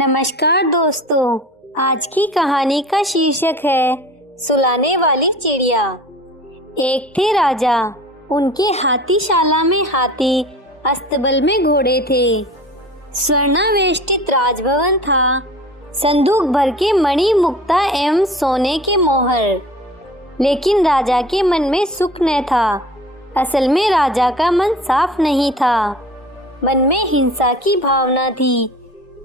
नमस्कार दोस्तों, आज की कहानी का शीर्षक है सुलाने वाली चिड़िया। एक थे राजा, उनके हाथीशाला में हाथी, अस्तबल में घोड़े थे। स्वर्णावेष्टित राजभवन था, संदूक भर के मणि मुक्ता एवं सोने के मोहर। लेकिन राजा के मन में सुख न था। असल में राजा का मन साफ नहीं था, मन में हिंसा की भावना थी।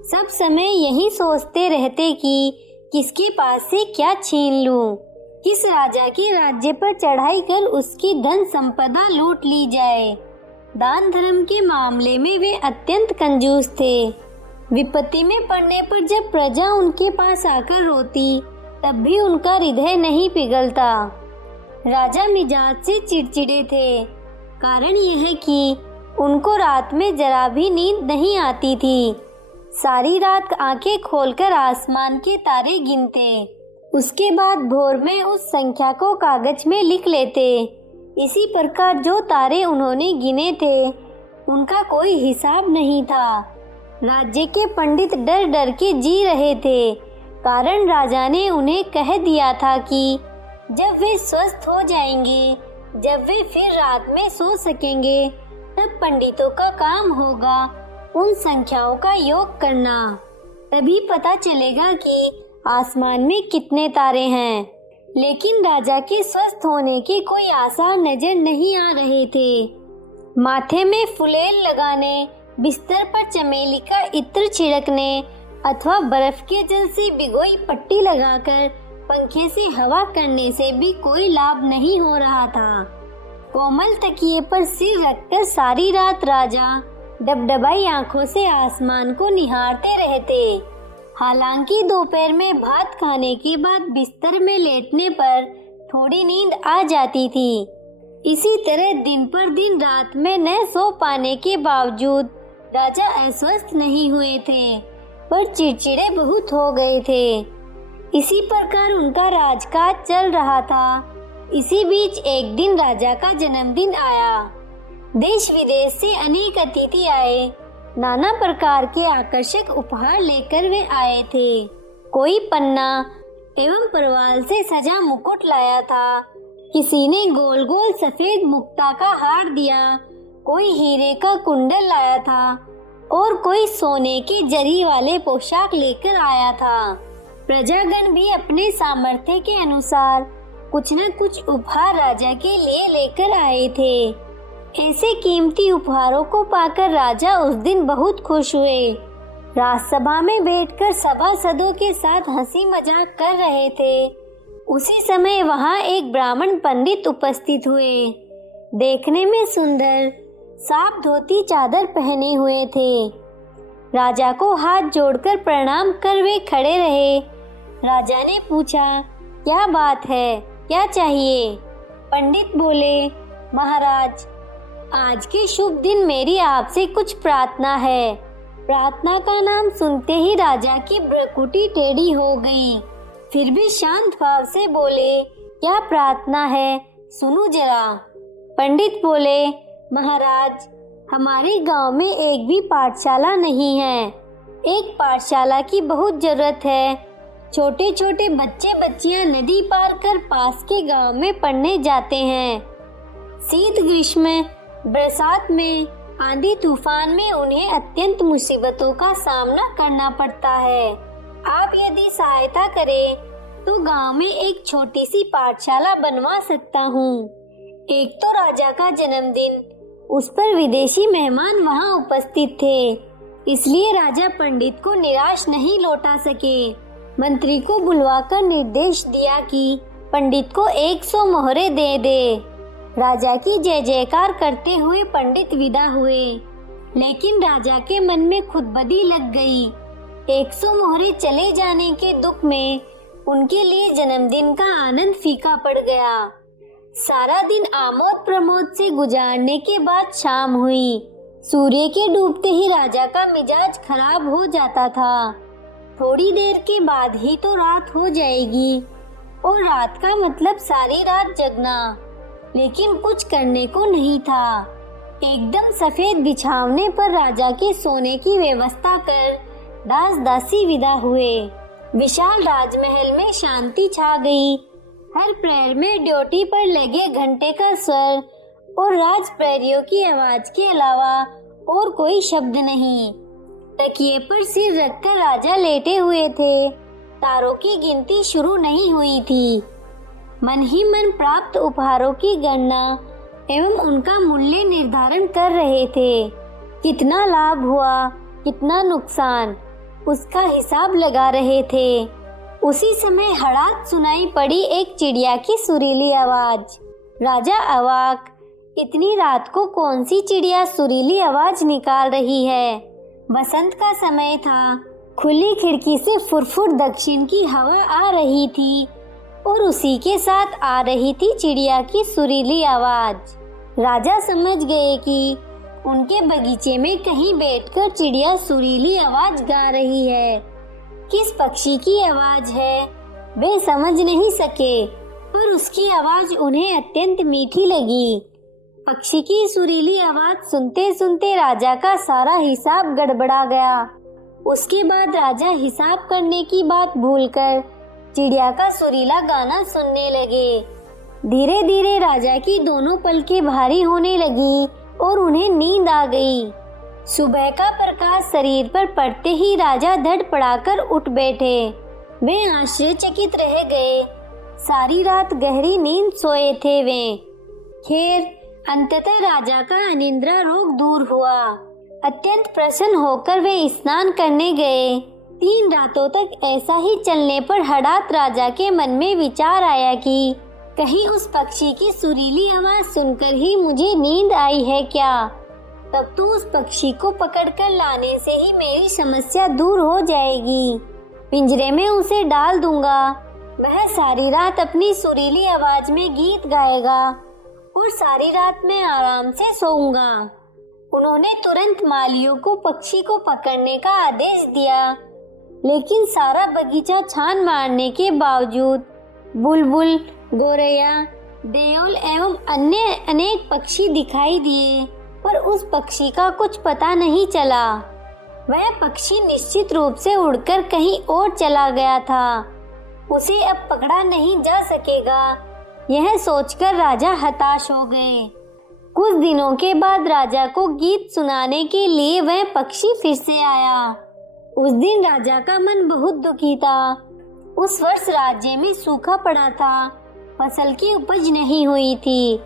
सब समय यही सोचते रहते कि किसके पास से क्या छीन लूं, किस राजा के राज्य पर चढ़ाई कर उसकी धन संपदा लूट ली जाए। दान धर्म के मामले में वे अत्यंत कंजूस थे। विपत्ति में पड़ने पर जब प्रजा उनके पास आकर रोती, तब भी उनका हृदय नहीं पिघलता। राजा मिजाज से चिड़चिड़े थे। कारण यह कि उनको रात में जरा भी नींद नहीं आती थी। सारी रात आंखें खोलकर आसमान के तारे गिनते, उसके बाद भोर में उस संख्या को कागज में लिख लेते। इसी प्रकार जो तारे उन्होंने गिने थे, उनका कोई हिसाब नहीं था। राज्य के पंडित डर डर के जी रहे थे। कारण राजा ने उन्हें कह दिया था कि जब वे स्वस्थ हो जाएंगे, जब वे फिर रात में सो सकेंगे, तब पंडितों का काम होगा उन संख्याओं का योग करना। तभी पता चलेगा कि आसमान में कितने तारे हैं। लेकिन राजा के स्वस्थ होने की कोई आसार नजर नहीं आ रहे थे। माथे में फुलेल लगाने, बिस्तर पर चमेली का इत्र छिड़कने अथवा बर्फ के जल से भिगोई पट्टी लगाकर पंखे से हवा करने से भी कोई लाभ नहीं हो रहा था। कोमल तकिए पर सिर रखकर सारी रात राजा डबडबाई आंखों से आसमान को निहारते रहते। हालांकि दोपहर में भात खाने के बाद बिस्तर में लेटने पर थोड़ी नींद आ जाती थी। इसी तरह दिन पर दिन रात में न सो पाने के बावजूद राजा अस्वस्थ नहीं हुए थे, पर चिड़चिड़े बहुत हो गए थे। इसी प्रकार उनका राजकाज चल रहा था। इसी बीच एक दिन राजा का जन्मदिन आया। देश विदेश से अनेक अतिथि आए। नाना प्रकार के आकर्षक उपहार लेकर वे आए थे। कोई पन्ना एवं परवाल से सजा मुकुट लाया था, किसी ने गोल गोल सफेद मुक्ता का हार दिया, कोई हीरे का कुंडल लाया था और कोई सोने के जरी वाले पोशाक लेकर आया था। प्रजागण भी अपने सामर्थ्य के अनुसार कुछ न कुछ उपहार राजा के लिए लेकर आए थे। ऐसे कीमती उपहारों को पाकर राजा उस दिन बहुत खुश हुए। राजसभा में बैठकर सभासदों के साथ हंसी मजाक कर रहे थे। उसी समय वहां एक ब्राह्मण पंडित उपस्थित हुए। देखने में सुंदर, साफ धोती चादर पहने हुए थे। राजा को हाथ जोड़कर प्रणाम कर वे खड़े रहे। राजा ने पूछा, क्या बात है, क्या चाहिए? पंडित बोले, महाराज, आज के शुभ दिन मेरी आपसे कुछ प्रार्थना है। प्रार्थना का नाम सुनते ही राजा की भ्रुकुटी टेढ़ी हो गई। फिर भी शांत भाव से बोले, क्या प्रार्थना है, सुनो जरा। पंडित बोले, महाराज, हमारे गांव में एक भी पाठशाला नहीं है। एक पाठशाला की बहुत जरूरत है। छोटे छोटे बच्चे बच्चियां नदी पार कर पास के गांव में पढ़ने जाते हैं। शीत ग्रीष्म, बरसात में, आंधी तूफान में उन्हें अत्यंत मुसीबतों का सामना करना पड़ता है। आप यदि सहायता करें तो गांव में एक छोटी सी पाठशाला बनवा सकता हूँ। एक तो राजा का जन्मदिन, उस पर विदेशी मेहमान वहाँ उपस्थित थे, इसलिए राजा पंडित को निराश नहीं लौटा सके। मंत्री को बुलवाकर निर्देश दिया कि पंडित को 100 मोहरे दे दे। राजा की जय जयकार करते हुए पंडित विदा हुए। लेकिन राजा के मन में खुदबदी लग गई। 100 मोहरे चले जाने के दुख में उनके लिए जन्मदिन का आनंद फीका पड़ गया। सारा दिन आमोद प्रमोद से गुजारने के बाद शाम हुई। सूर्य के डूबते ही राजा का मिजाज खराब हो जाता था। थोड़ी देर के बाद ही तो रात हो जाएगी, और रात का मतलब सारी रात जगना। लेकिन कुछ करने को नहीं था। एकदम सफेद बिछावने पर राजा के सोने की व्यवस्था कर दास दासी विदा हुए। विशाल राजमहल में शांति छा गई। हर प्रहर में ड्यूटी पर लगे घंटे का स्वर और राज प्रहरियों की आवाज के अलावा और कोई शब्द नहीं। तकिए पर सिर रखकर राजा लेटे हुए थे। तारों की गिनती शुरू नहीं हुई थी। मन ही मन प्राप्त उपहारों की गणना एवं उनका मूल्य निर्धारण कर रहे थे। कितना लाभ हुआ, कितना नुकसान, उसका हिसाब लगा रहे थे। उसी समय हड़ात सुनाई पड़ी एक चिड़िया की सुरीली आवाज। राजा अवाक, इतनी रात को कौन सी चिड़िया सुरीली आवाज निकाल रही है? बसंत का समय था। खुली खिड़की से फुरफुर दक्षिण की हवा आ रही थी और उसी के साथ आ रही थी चिड़िया की सुरीली आवाज। राजा समझ गए कि उनके बगीचे में कहीं बैठकर चिड़िया सुरीली आवाज गा रही है। किस पक्षी की आवाज है वे समझ नहीं सके, पर उसकी आवाज उन्हें अत्यंत मीठी लगी। पक्षी की सुरीली आवाज सुनते सुनते राजा का सारा हिसाब गड़बड़ा गया। उसके बाद राजा हिसाब करने की बात भूलकर चिड़िया का सुरीला गाना सुनने लगे। धीरे धीरे राजा की दोनों पलकें भारी होने लगी और उन्हें नींद आ गई। सुबह का प्रकाश शरीर पर पड़ते ही राजा धड़पड़ाकर उठ बैठे। वे आश्चर्यचकित रह गए। सारी रात गहरी नींद सोए थे वे। खैर, अंततः राजा का अनिद्रा रोग दूर हुआ। अत्यंत प्रसन्न होकर वे स्नान करने गए। 3 रातों तक ऐसा ही चलने पर हठात राजा के मन में विचार आया कि कहीं उस पक्षी की सुरीली आवाज सुनकर ही मुझे नींद आई है क्या? तब तो उस पक्षी को पकड़कर लाने से ही मेरी समस्या दूर हो जाएगी। पिंजरे में उसे डाल दूंगा। वह सारी रात अपनी सुरीली आवाज में गीत गाएगा और सारी रात मैं आराम से सोऊंगा। उन्होंने तुरंत मालियों को पक्षी को पकड़ने का आदेश दिया, लेकिन सारा बगीचा छान मारने के बावजूद बुलबुल, गोरैया, देओल एवं अन्य अनेक पक्षी दिखाई दिए, पर उस पक्षी का कुछ पता नहीं चला। वह पक्षी निश्चित रूप से उड़कर कहीं और चला गया था। उसे अब पकड़ा नहीं जा सकेगा। यह सोचकर राजा हताश हो गए। कुछ दिनों के बाद राजा को गीत सुनाने के लिए वह पक्षी फिर से आया। उस दिन राजा का मन बहुत दुखी था। उस वर्ष राज्य में सूखा पड़ा था। फसल की उपज नहीं हुई थी।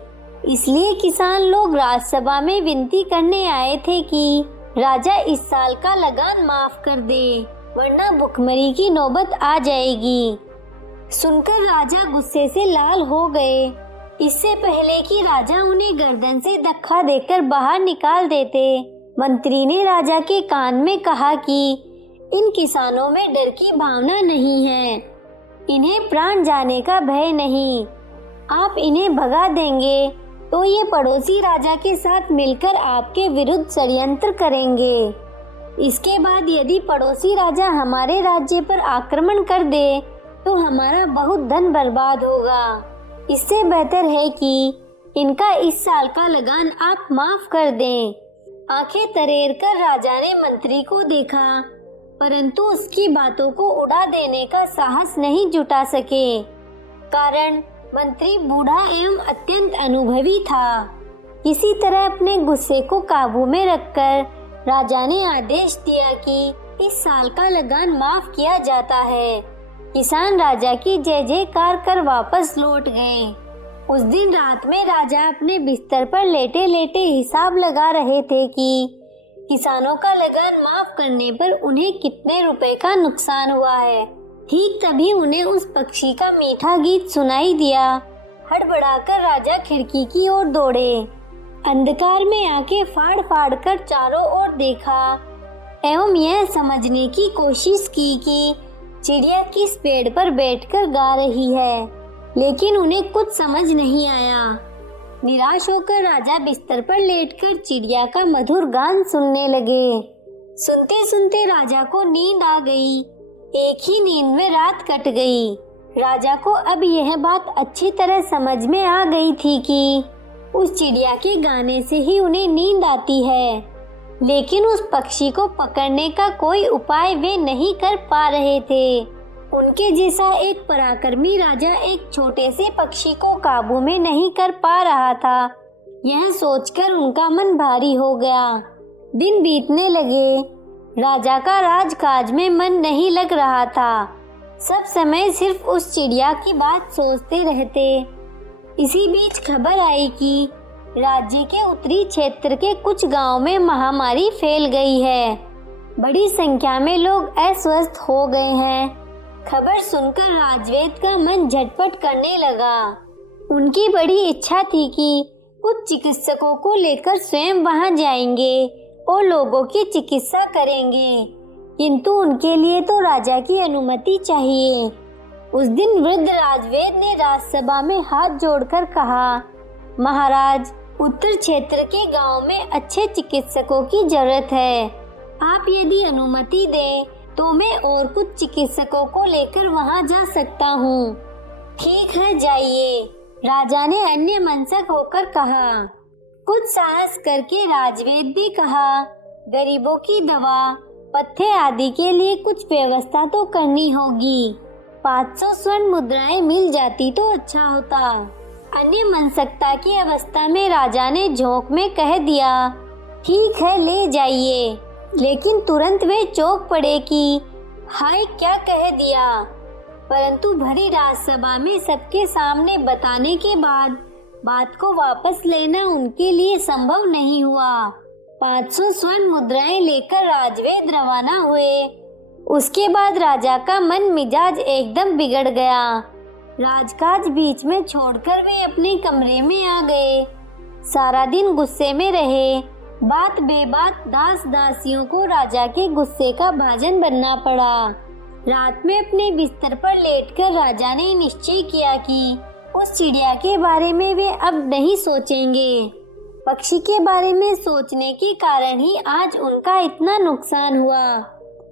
इसलिए किसान लोग राजसभा में विनती करने आए थे कि राजा इस साल का लगान माफ कर दे, वरना भुखमरी की नौबत आ जाएगी। सुनकर राजा गुस्से से लाल हो गए। इससे पहले कि राजा उन्हें गर्दन से धक्का देकर बाहर निकाल देते, मंत्री ने राजा के कान में कहा कि इन किसानों में डर की भावना नहीं है। इन्हें प्राण जाने का भय नहीं। आप इन्हें भगा देंगे तो ये पड़ोसी राजा के साथ मिलकर आपके विरुद्ध षड्यंत्र करेंगे। इसके बाद यदि पड़ोसी राजा हमारे राज्य पर आक्रमण कर दे तो हमारा बहुत धन बर्बाद होगा। इससे बेहतर है कि इनका इस साल का लगान आप माफ कर दें। आंखें तरेर कर राजा ने मंत्री को देखा, परंतु उसकी बातों को उड़ा देने का साहस नहीं जुटा सके, कारण मंत्री बूढ़ा एवं अत्यंत अनुभवी था। किसी तरह अपने गुस्से को काबू में रखकर राजा ने आदेश दिया कि इस साल का लगान माफ किया जाता है। किसान राजा की जय जयकार कर वापस लौट गए। उस दिन रात में राजा अपने बिस्तर पर लेटे लेटे हिसाब लगा रहे थे कि किसानों का लगान माफ करने पर उन्हें कितने रुपए का नुकसान हुआ है। ठीक तभी उन्हें उस पक्षी का मीठा गीत सुनाई दिया। हड़बड़ाकर राजा खिड़की की ओर दौड़े। अंधकार में आंखें फाड़ फाड़ कर चारों ओर देखा एवं यह समझने की कोशिश की कि चिड़िया किस पेड़ पर बैठकर गा रही है, लेकिन उन्हें कुछ समझ नहीं आया। निराश होकर राजा बिस्तर पर लेटकर चिड़िया का मधुर गान सुनने लगे। सुनते सुनते राजा को नींद आ गई। एक ही नींद में रात कट गई। राजा को अब यह बात अच्छी तरह समझ में आ गई थी कि उस चिड़िया के गाने से ही उन्हें नींद आती है। लेकिन उस पक्षी को पकड़ने का कोई उपाय वे नहीं कर पा रहे थे। उनके जैसा एक पराक्रमी राजा एक छोटे से पक्षी को काबू में नहीं कर पा रहा था। यह सोचकर उनका मन भारी हो गया। दिन बीतने लगे। राजा का राजकाज में मन नहीं लग रहा था। सब समय सिर्फ उस चिड़िया की बात सोचते रहते। इसी बीच खबर आई कि राज्य के उत्तरी क्षेत्र के कुछ गांव में महामारी फैल गई है। बड़ी संख्या में लोग अस्वस्थ हो गए हैं। खबर सुनकर राजवेद का मन झटपट करने लगा। उनकी बड़ी इच्छा थी कि कुछ चिकित्सकों को लेकर स्वयं वहां जाएंगे और लोगों की चिकित्सा करेंगे, किंतु उनके लिए तो राजा की अनुमति चाहिए। उस दिन वृद्ध राजवेद ने राजसभा में हाथ जोड़कर कहा, महाराज, उत्तर क्षेत्र के गांव में अच्छे चिकित्सकों की जरूरत है। आप यदि अनुमति दें तो मैं और कुछ चिकित्सकों को लेकर वहां जा सकता हूँ। ठीक है, जाइए, राजा ने अन्य मनसक होकर कहा। कुछ साहस करके राजवेद ने कहा, गरीबों की दवा, पथ्य आदि के लिए कुछ व्यवस्था तो करनी होगी। 500 स्वर्ण मुद्राएं मिल जाती तो अच्छा होता। अन्य मनसकता की अवस्था में राजा ने झोंक में कह दिया, ठीक है, ले जाइए। लेकिन तुरंत वे चौंक पड़े कि हाय, क्या कह दिया। परंतु भरी राजसभा में सबके सामने बताने के बाद बात को वापस लेना उनके लिए संभव नहीं हुआ। 500 स्वर्ण मुद्राएं लेकर राजवेद रवाना हुए। उसके बाद राजा का मन मिजाज एकदम बिगड़ गया। राजकाज बीच में छोड़कर वे अपने कमरे में आ गए। सारा दिन गुस्से में रहे। बात बेबात दास दासियों को राजा के गुस्से का भाजन बनना पड़ा। रात में अपने बिस्तर पर लेटकर राजा ने निश्चय किया कि उस चिड़िया के बारे में वे अब नहीं सोचेंगे। पक्षी के बारे में सोचने के कारण ही आज उनका इतना नुकसान हुआ।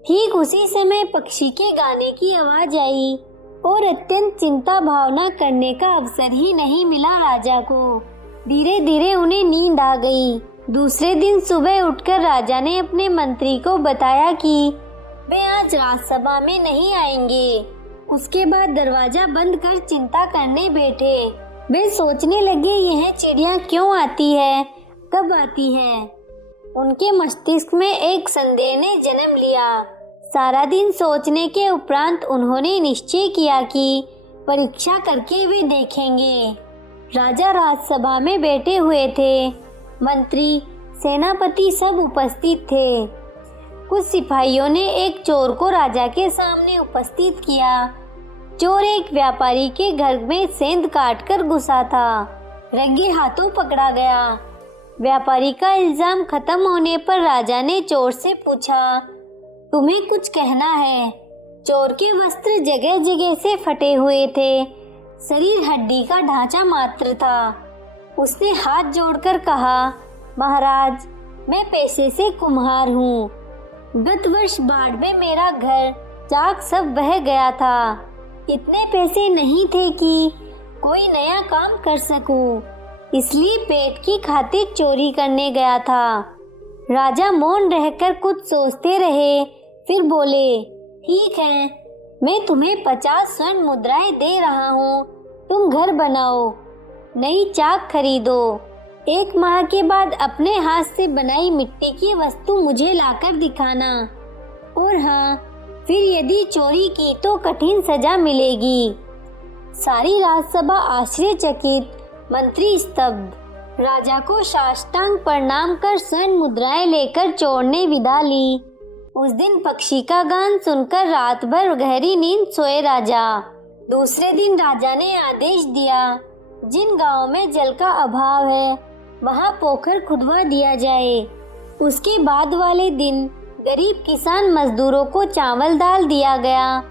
ठीक उसी समय पक्षी के गाने की आवाज आई और अत्यंत चिंता भावना करने का अवसर ही नहीं मिला राजा को। धीरे धीरे उन्हें नींद आ गई। दूसरे दिन सुबह उठकर राजा ने अपने मंत्री को बताया कि वे आज राजसभा में नहीं आएंगे। उसके बाद दरवाजा बंद कर चिंता करने बैठे। वे सोचने लगे, यह चिड़िया क्यों आती है, कब आती है। उनके मस्तिष्क में एक संदेह ने जन्म लिया। सारा दिन सोचने के उपरांत उन्होंने निश्चय किया कि परीक्षा करके वे देखेंगे। राजा राजसभा में बैठे हुए थे। मंत्री, सेनापति सब उपस्थित थे। कुछ सिपाहियों ने एक चोर को राजा के सामने उपस्थित किया। चोर एक व्यापारी के घर में सेंध काट कर घुसा था। रंगे हाथों पकड़ा गया। व्यापारी का इल्जाम खत्म होने पर राजा ने चोर से पूछा, तुम्हें कुछ कहना है? चोर के वस्त्र जगह जगह से फटे हुए थे। शरीर हड्डी का ढांचा मात्र था। उसने हाथ जोड़कर कहा, महाराज, मैं पेशे से कुम्हार हूँ। गत वर्ष बाढ़ में मेरा घर चाक सब बह गया था। इतने पैसे नहीं थे कि कोई नया काम कर सकूं, इसलिए पेट की खातिर चोरी करने गया था। राजा मौन रहकर कुछ सोचते रहे, फिर बोले, ठीक है, मैं तुम्हें 50 स्वर्ण मुद्राएं दे रहा हूँ। तुम घर बनाओ, नई चाक खरीदो। 1 माह के बाद अपने हाथ से बनाई मिट्टी की वस्तु मुझे लाकर दिखाना। और हाँ, फिर यदि चोरी की तो कठिन सजा मिलेगी। सारी राजसभा आश्चर्यचकित, मंत्री स्तब्ध। राजा को साष्टांग प्रणाम कर स्वर्ण मुद्राएं लेकर चोर ने विदा ली। उस दिन पक्षी का गान सुनकर रात भर गहरी नींद सोए राजा। दूसरे दिन राजा ने आदेश दिया, जिन गांवों में जल का अभाव है वहां पोखर खुदवा दिया जाए। उसके बाद वाले दिन गरीब किसान मजदूरों को चावल दाल दिया गया।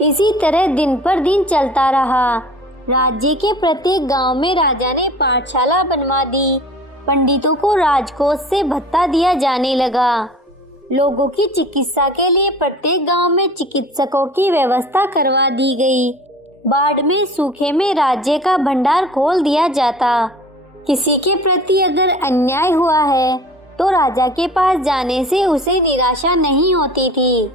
इसी तरह दिन पर दिन चलता रहा। राज्य के प्रत्येक गांव में राजा ने पाठशाला बनवा दी। पंडितों को राजकोष से भत्ता दिया जाने लगा। लोगों की चिकित्सा के लिए प्रत्येक गांव में चिकित्सकों की व्यवस्था करवा दी गई। बाढ़ में, सूखे में राज्य का भंडार खोल दिया जाता। किसी के प्रति अगर अन्याय हुआ है तो राजा के पास जाने से उसे निराशा नहीं होती थी।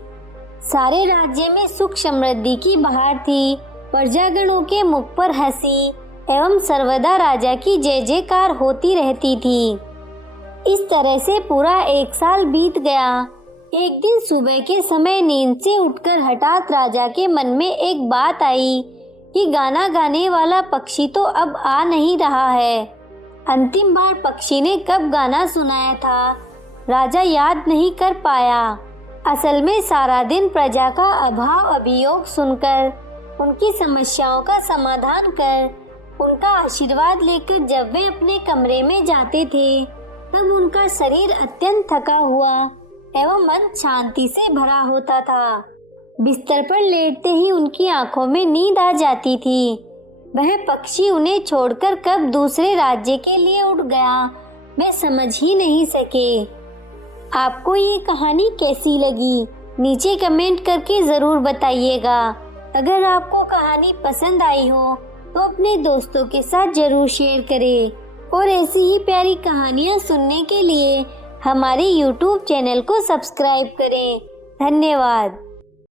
सारे राज्य में सुख समृद्धि की बहार थी। प्रजागणों के मुख पर हंसी एवं सर्वदा राजा की जय जयकार होती रहती थी। इस तरह से पूरा 1 साल बीत गया। एक दिन सुबह के समय नींद से उठकर हठात राजा के मन में एक बात आई कि गाना गाने वाला पक्षी तो अब आ नहीं रहा है। अंतिम बार पक्षी ने कब गाना सुनाया था, राजा याद नहीं कर पाया। असल में सारा दिन प्रजा का अभाव अभियोग सुनकर, उनकी समस्याओं का समाधान कर, उनका आशीर्वाद लेकर जब वे अपने कमरे में जाते थे, तब उनका शरीर अत्यंत थका हुआ एवं मन शांति से भरा होता था। बिस्तर पर लेटते ही उनकी आंखों में नींद आ जाती थी। वह पक्षी उन्हें छोड़कर कब दूसरे राज्य के लिए उड़ गया, वे समझ ही नहीं सके। आपको ये कहानी कैसी लगी, नीचे कमेंट करके ज़रूर बताइएगा। अगर आपको कहानी पसंद आई हो तो अपने दोस्तों के साथ ज़रूर शेयर करें और ऐसी ही प्यारी कहानियाँ सुनने के लिए हमारे YouTube चैनल को सब्सक्राइब करें। धन्यवाद।